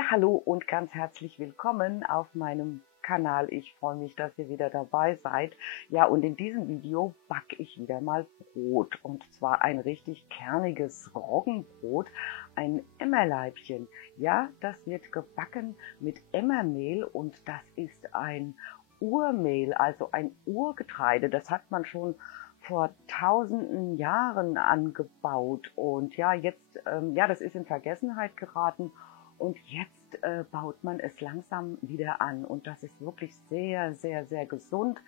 Ja, hallo und ganz herzlich willkommen auf meinem Kanal. Ich freue mich, dass ihr wieder dabei seid. Ja, und in diesem Video backe ich wieder mal Brot. Und zwar ein richtig kerniges Roggenbrot, ein Emmerleibchen. Ja, das wird gebacken mit Emmermehl und das ist ein Urmehl, also ein Urgetreide. Das hat man schon vor tausenden Jahren angebaut. Und ja, jetzt, das ist in Vergessenheit geraten. Und jetzt baut man es langsam wieder an. Und das ist wirklich sehr, sehr, sehr gesund,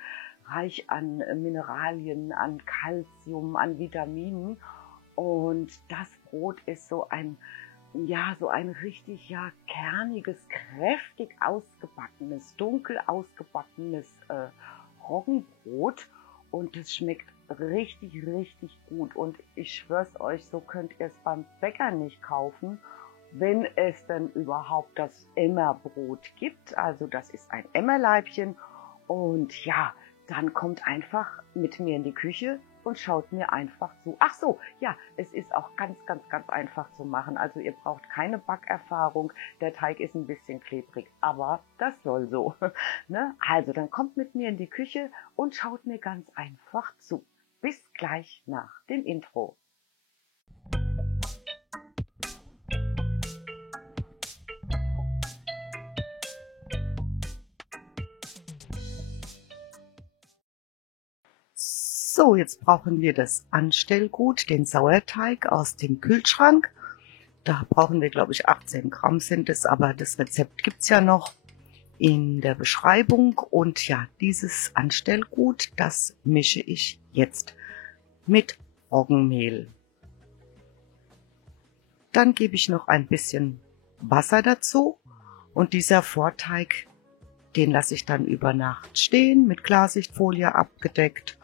reich an Mineralien, an Kalzium, an Vitaminen. Und das Brot ist so ein richtig, kerniges, kräftig ausgebackenes, dunkel ausgebackenes Roggenbrot. Und es schmeckt richtig, richtig gut. Und ich schwör's euch, so könnt ihr es beim Bäcker nicht kaufen, wenn es denn überhaupt das Emmerbrot gibt. Also das ist ein Emmerleibchen. Und ja, dann kommt einfach mit mir in die Küche und schaut mir einfach zu. Ach so, ja, es ist auch ganz, ganz, ganz einfach zu machen. Also ihr braucht keine Backerfahrung. Der Teig ist ein bisschen klebrig, aber das soll so. Ne? Also dann kommt mit mir in die Küche und schaut mir ganz einfach zu. Bis gleich nach dem Intro. So, jetzt brauchen wir das Anstellgut, den Sauerteig aus dem Kühlschrank. Da brauchen wir, glaube ich, 18 Gramm sind es, aber das Rezept gibt's ja noch in der Beschreibung. Und ja, dieses Anstellgut, das mische ich jetzt mit Roggenmehl. Dann gebe ich noch ein bisschen Wasser dazu und dieser Vorteig, den lasse ich dann über Nacht stehen, mit Klarsichtfolie abgedeckt.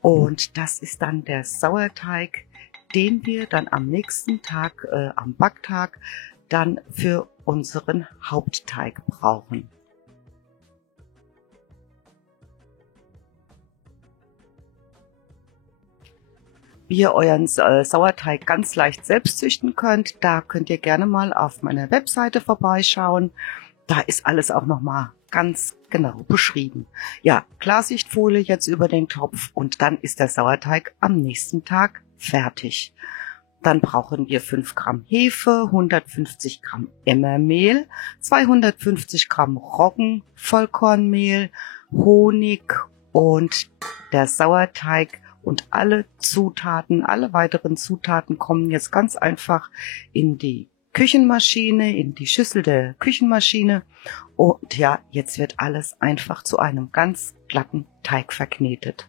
Und das ist dann der Sauerteig, den wir dann am nächsten Tag, am Backtag, dann für unseren Hauptteig brauchen. Wie ihr euren Sauerteig ganz leicht selbst züchten könnt, da könnt ihr gerne mal auf meiner Webseite vorbeischauen. Da ist alles auch nochmal ganz genau beschrieben. Ja, Klarsichtfolie jetzt über den Topf und dann ist der Sauerteig am nächsten Tag fertig. Dann brauchen wir 5 Gramm Hefe, 150 Gramm Emmermehl, 250 Gramm Roggenvollkornmehl, Honig und der Sauerteig. Und alle Zutaten, alle weiteren Zutaten kommen jetzt ganz einfach in die Küchenmaschine, in die Schüssel der Küchenmaschine. Und ja, jetzt wird alles einfach zu einem ganz glatten Teig verknetet.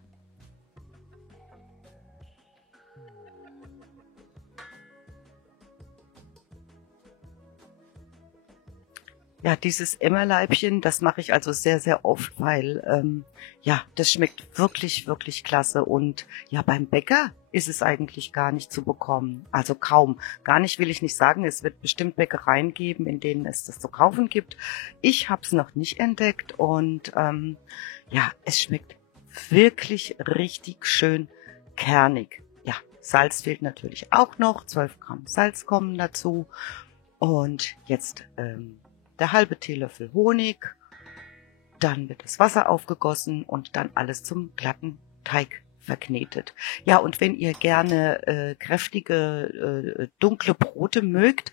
Ja, dieses Emmerleibchen, das mache ich also sehr, sehr oft, weil ja, das schmeckt wirklich, wirklich klasse. Und ja, beim Bäcker ist es eigentlich gar nicht zu bekommen. Also kaum. Gar nicht will ich nicht sagen. Es wird bestimmt Bäckereien geben, in denen es das zu kaufen gibt. Ich habe es noch nicht entdeckt und ja, es schmeckt wirklich richtig schön kernig. Ja, Salz fehlt natürlich auch noch. 12 Gramm Salz kommen dazu. Und jetzt der halbe Teelöffel Honig, dann wird das Wasser aufgegossen und dann alles zum glatten Teig verknetet. Ja, und wenn ihr gerne kräftige, dunkle Brote mögt,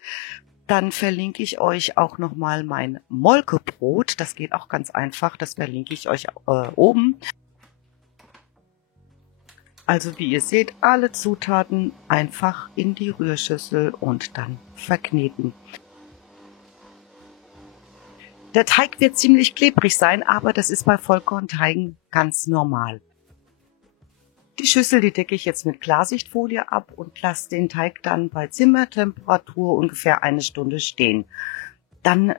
dann verlinke ich euch auch nochmal mein Molkebrot. Das geht auch ganz einfach, das verlinke ich euch oben. Also wie ihr seht, alle Zutaten einfach in die Rührschüssel und dann verkneten. Der Teig wird ziemlich klebrig sein, aber das ist bei Vollkornteigen ganz normal. Die Schüssel, die decke ich jetzt mit Klarsichtfolie ab und lasse den Teig dann bei Zimmertemperatur ungefähr 1 Stunde stehen. Dann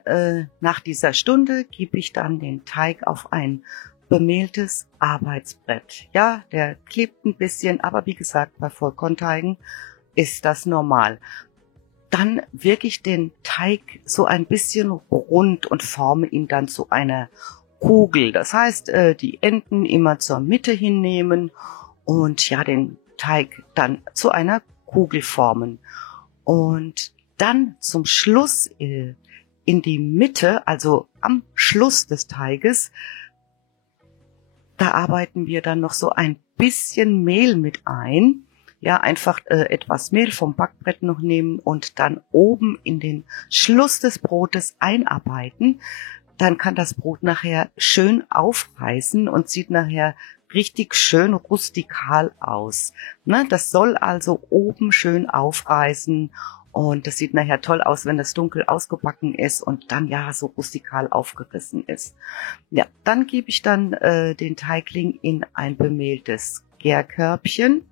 nach dieser Stunde gebe ich dann den Teig auf ein bemehltes Arbeitsbrett. Ja, der klebt ein bisschen, aber wie gesagt, bei Vollkornteigen ist das normal. Dann wirke ich den Teig so ein bisschen rund und forme ihn dann zu einer Kugel. Das heißt, die Enden immer zur Mitte hinnehmen und ja, den Teig dann zu einer Kugel formen. Und dann zum Schluss in die Mitte, also am Schluss des Teiges, da arbeiten wir dann noch so ein bisschen Mehl mit ein. Ja, einfach etwas Mehl vom Backbrett noch nehmen und dann oben in den Schluss des Brotes einarbeiten. Dann kann das Brot nachher schön aufreißen und sieht nachher richtig schön rustikal aus. Ne? Das soll also oben schön aufreißen und das sieht nachher toll aus, wenn das dunkel ausgebacken ist und dann ja so rustikal aufgerissen ist. Ja, dann gebe ich dann den Teigling in ein bemehltes Gärkörbchen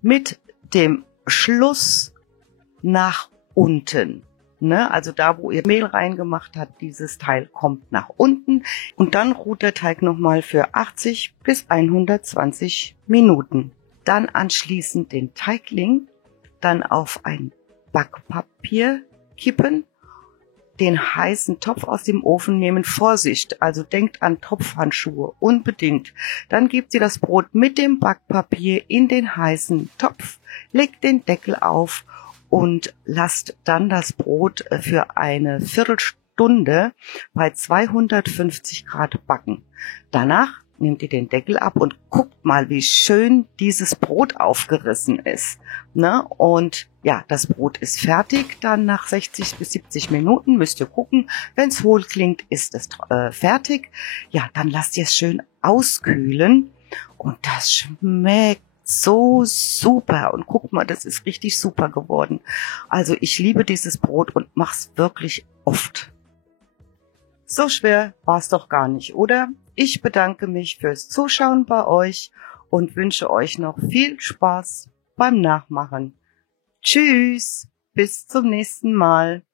mit dem Schluss nach unten. Ne? Also da, wo ihr Mehl reingemacht habt, dieses Teil kommt nach unten und dann ruht der Teig nochmal für 80 bis 120 Minuten. Dann anschließend den Teigling dann auf ein Backpapier kippen, den heißen Topf aus dem Ofen nehmen. Vorsicht, also denkt an Topfhandschuhe, unbedingt. Dann gebt ihr das Brot mit dem Backpapier in den heißen Topf, legt den Deckel auf und lasst dann das Brot für eine Viertelstunde bei 250 Grad backen. Danach nehmt ihr den Deckel ab und guckt mal, wie schön dieses Brot aufgerissen ist. Ne? Und ja, das Brot ist fertig. Dann nach 60 bis 70 Minuten müsst ihr gucken. Wenn es hohl klingt, ist es fertig. Ja, dann lasst ihr es schön auskühlen. Und das schmeckt so super. Und guck mal, das ist richtig super geworden. Also ich liebe dieses Brot und mach's wirklich oft. So schwer war es doch gar nicht, oder? Ich bedanke mich fürs Zuschauen bei euch und wünsche euch noch viel Spaß beim Nachmachen. Tschüss, bis zum nächsten Mal.